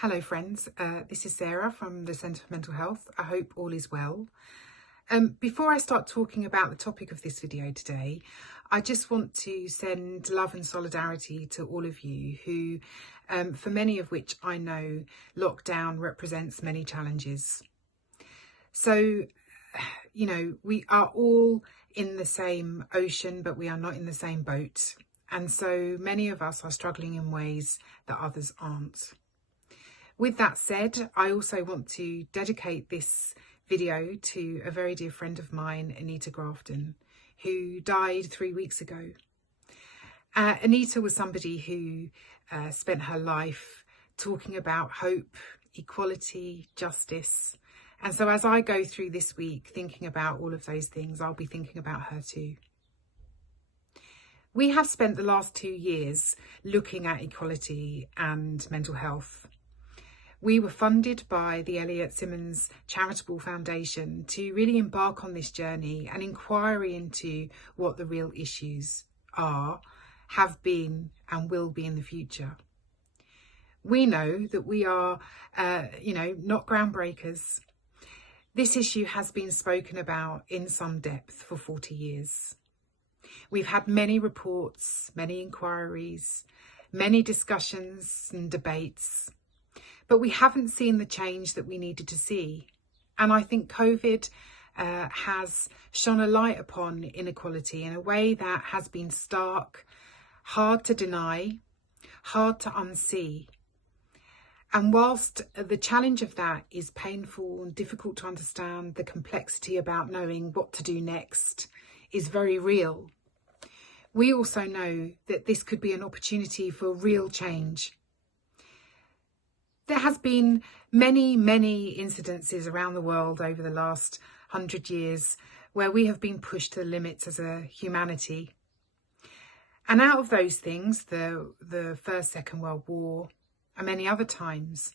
Hello friends, this is Sarah from the Centre for Mental Health. I hope all is well. Before I start talking about the topic of this video today, I just want to send love and solidarity to all of you who, for many of which I know, lockdown represents many challenges. So, we are all in the same ocean, but we are not in the same boat. And so many of us are struggling in ways that others aren't. With that said, I also want to dedicate this video to a very dear friend of mine, Anita Grafton, who died 3 weeks ago. Anita was somebody who spent her life talking about hope, equality, justice. And so as I go through this week thinking about all of those things, I'll be thinking about her too. We have spent the last 2 years looking at equality and mental health. We were funded by the Elliot Simmons Charitable Foundation to really embark on this journey, an inquiry into what the real issues are, have been and will be in the future. We know that we are, not groundbreakers. This issue has been spoken about in some depth for 40 years. We've had many reports, many inquiries, many discussions and debates. But we haven't seen the change that we needed to see. And I think COVID has shone a light upon inequality in a way that has been stark, hard to deny, hard to unsee. And whilst the challenge of that is painful and difficult to understand, the complexity about knowing what to do next is very real. We also know that this could be an opportunity for real change. There has been many incidences around the world over the last 100 years where we have been pushed to the limits as a humanity. And out of those things, the First, Second World War and many other times,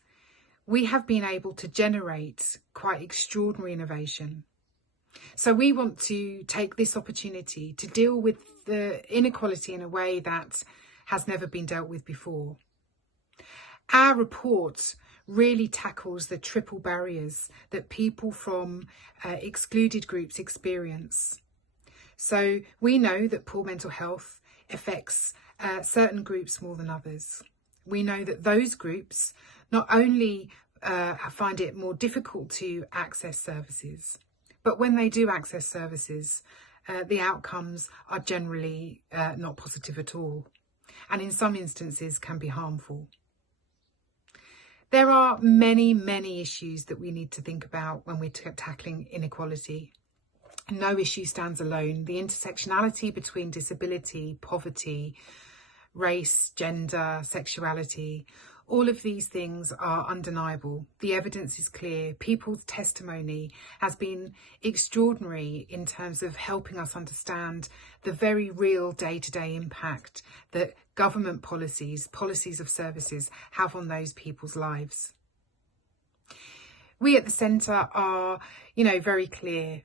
we have been able to generate quite extraordinary innovation. So we want to take this opportunity to deal with the inequality in a way that has never been dealt with before. Our report really tackles the triple barriers that people from excluded groups experience. So we know that poor mental health affects certain groups more than others. We know that those groups not only find it more difficult to access services, but when they do access services, the outcomes are generally not positive at all, and in some instances can be harmful. There are many issues that we need to think about when we're tackling inequality. No issue stands alone. The intersectionality between disability, poverty, race, gender, sexuality, all of these things are undeniable. The evidence is clear. People's testimony has been extraordinary in terms of helping us understand the very real day-to-day impact that government policies of services have on those people's lives. We at the Centre are, very clear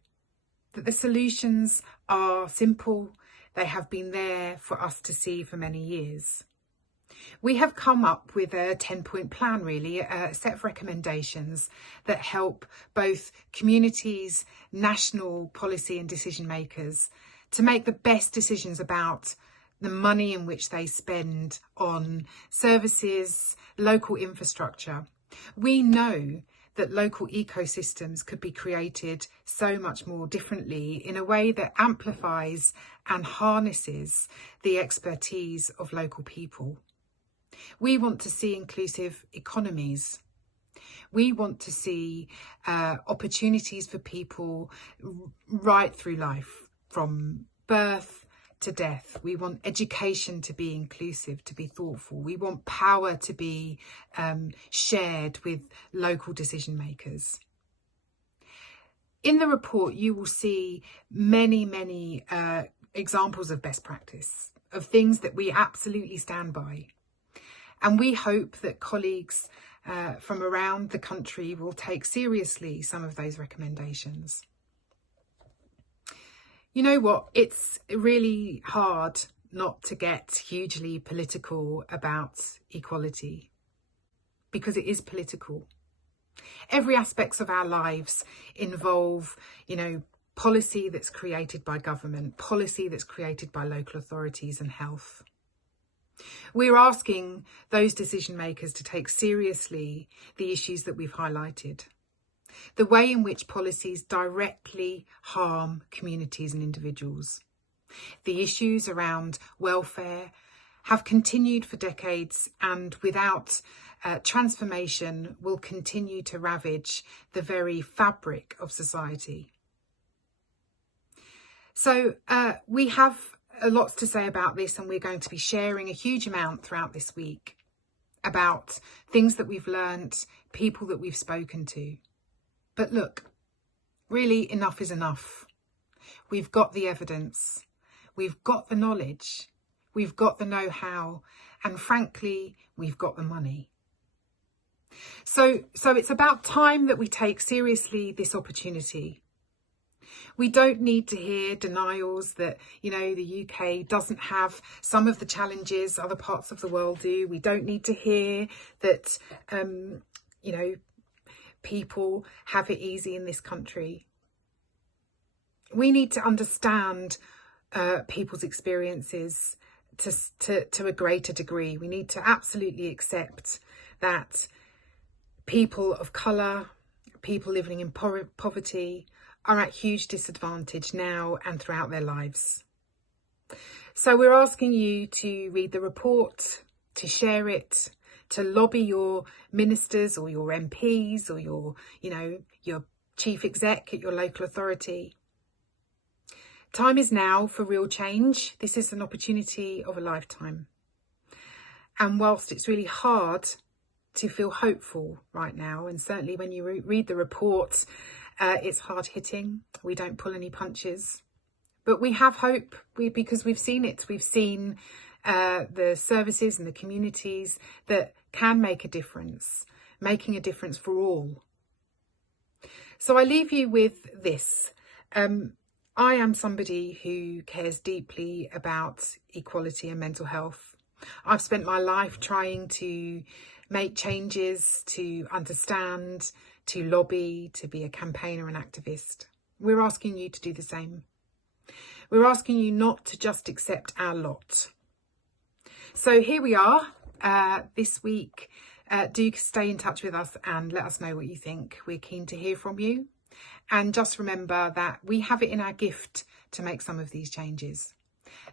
that the solutions are simple. They have been there for us to see for many years. We have come up with a 10-point plan, really, a set of recommendations that help both communities, national policy and decision makers to make the best decisions about the money in which they spend on services, local infrastructure. We know that local ecosystems could be created so much more differently in a way that amplifies and harnesses the expertise of local people. We want to see inclusive economies. We want to see opportunities for people right through life, from birth to death. We want education to be inclusive, to be thoughtful. We want power to be shared with local decision makers. In the report, you will see many examples of best practice, of things that we absolutely stand by. And we hope that colleagues from around the country will take seriously some of those recommendations. You know what? It's really hard not to get hugely political about equality. because it is political. Every aspect of our lives involve, policy that's created by government, policy that's created by local authorities and health. We're asking those decision makers to take seriously the issues that we've highlighted. The way in which policies directly harm communities and individuals. The issues around welfare have continued for decades, and without transformation will continue to ravage the very fabric of society. So we have lots to say about this, and we're going to be sharing a huge amount throughout this week about things that we've learnt, people that we've spoken to. But look, really enough is enough. We've got the evidence, we've got the knowledge, we've got the know-how, and frankly, we've got the money. So it's about time that we take seriously this opportunity. We don't need to hear denials that, the UK doesn't have some of the challenges other parts of the world do. We don't need to hear that, people have it easy in this country. We need to understand people's experiences to a greater degree. We need to absolutely accept that people of colour, people living in poverty, are at huge disadvantage now and throughout their lives. So we're asking you to read the report, to share it, to lobby your ministers or your MPs or your chief exec at your local authority. Time is now for real change. This is an opportunity of a lifetime. And whilst it's really hard to feel hopeful right now, and certainly when you read the report, it's hard hitting. We don't pull any punches, but we have hope because we've seen it. We've seen the services and the communities that can make a difference, making a difference for all. So I leave you with this. I am somebody who cares deeply about equality and mental health. I've spent my life trying to make changes, to understand, to lobby, to be a campaigner and activist. We're asking you to do the same. We're asking you not to just accept our lot. So here we are this week. Do stay in touch with us and let us know what you think. We're keen to hear from you. And just remember that we have it in our gift to make some of these changes.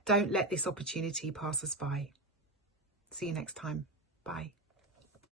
Don't let this opportunity pass us by. See you next time. Bye.